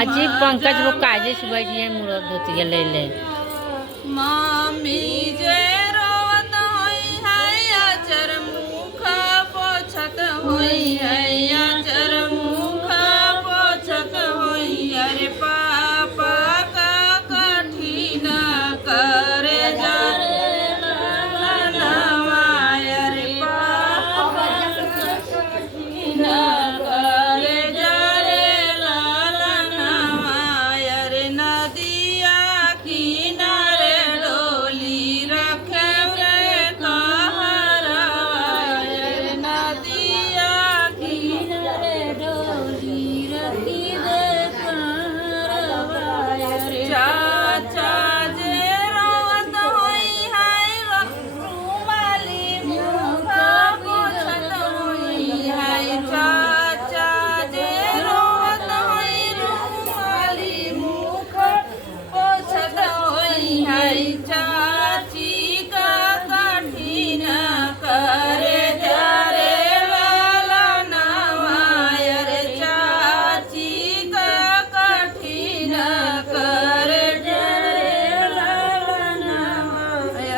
अजी पंकज वो काजे से बैठिए मुड़ धोती ले ले मामी जे रोवत होई है अचर मुख पोछत होई है अचर मुख पोछत होई अरे पापा का कठिन करे जारे ललनवा अरे पापा का कठिन करे जारे ललनवा अरे नदिया किनारे डोली रखे रे कहरवा अरे नदिया किनारे डोली रखी दे कहरवा अरे चाचा जे रोवत होई है रुमाली मुख पोछत होई है चाचा जे रोवत होई रुमाली मुख पोछत होई है चाची का कठिन करे जारे ललनवा अरे चाची का कठिन करे जारे ललनवा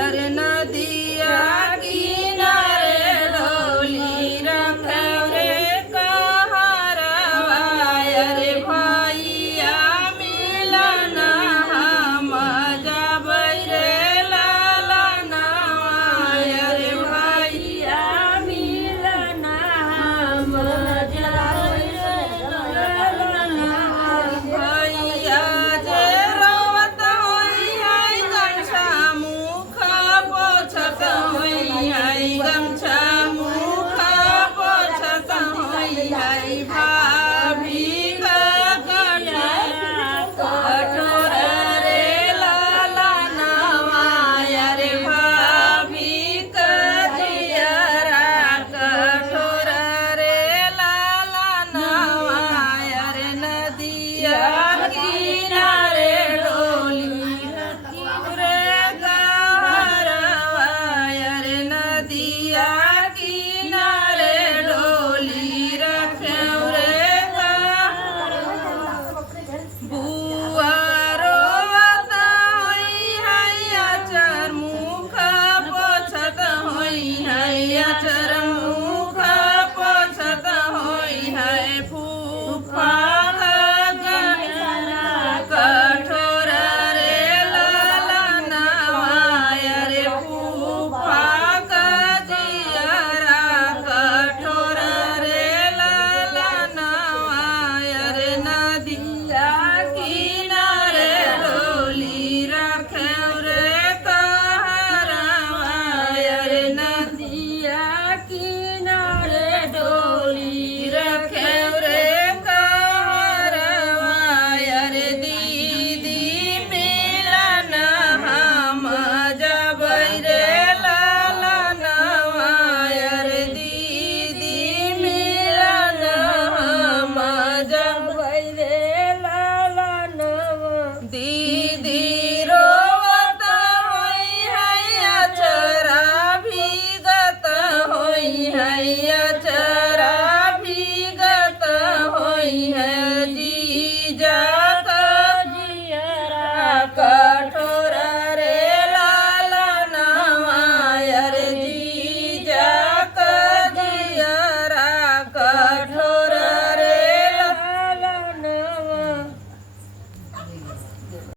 अरे नदिया किनारे डोली रखे रे कहरवा अरे भैया मिलन हम जाबै रे ललनवा अरे भैया मिलन हम जाबै रे ललनवा भैया जे रोवत होई है गमछा मुख पोछत होई है गमछा मुख पोछत होई है